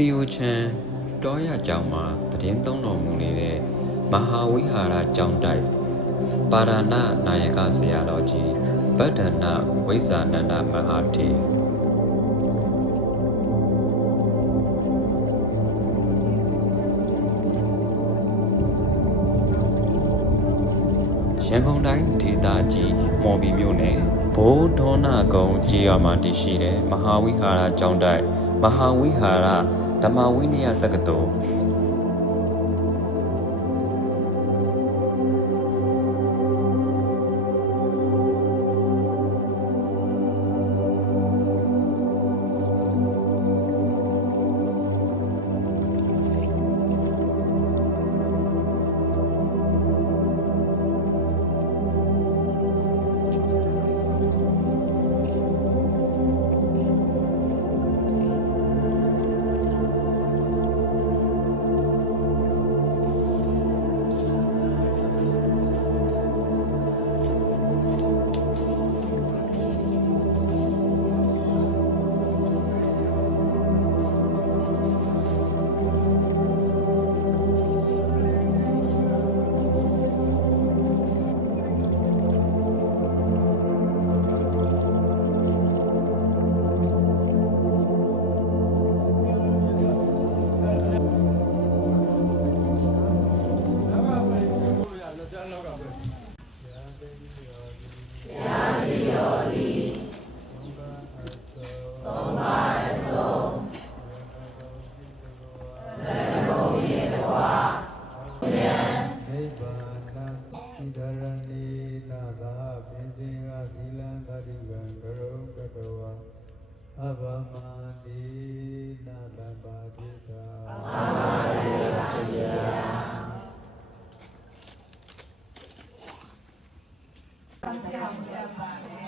တီယိုချန်တောရကျောင်းမှာတည်င်းသုံးတော်မူနေတဲ့မဟာဝိဟာရကျောင်းတိုက်ပါရဏနာယကဆရာတော်ကြီးဗဒ္ဒနာဝိဇ္ဇာနန္ဒမဟာထေရန်ကုန်တိုင်းဒေသကြီးမော်ဘီမြို့နယ်ဘိုးဒေါနာကုန်းကျေးရွာမှာတည်ရှိတဲ့မဟာဝိဟာရကျောင်းတိုက်မဟာဝိဟာရဓမ္မဝိနည်းတက္ကသိုလ်အဘမတိနာတပါတိတာအဘမတိပါ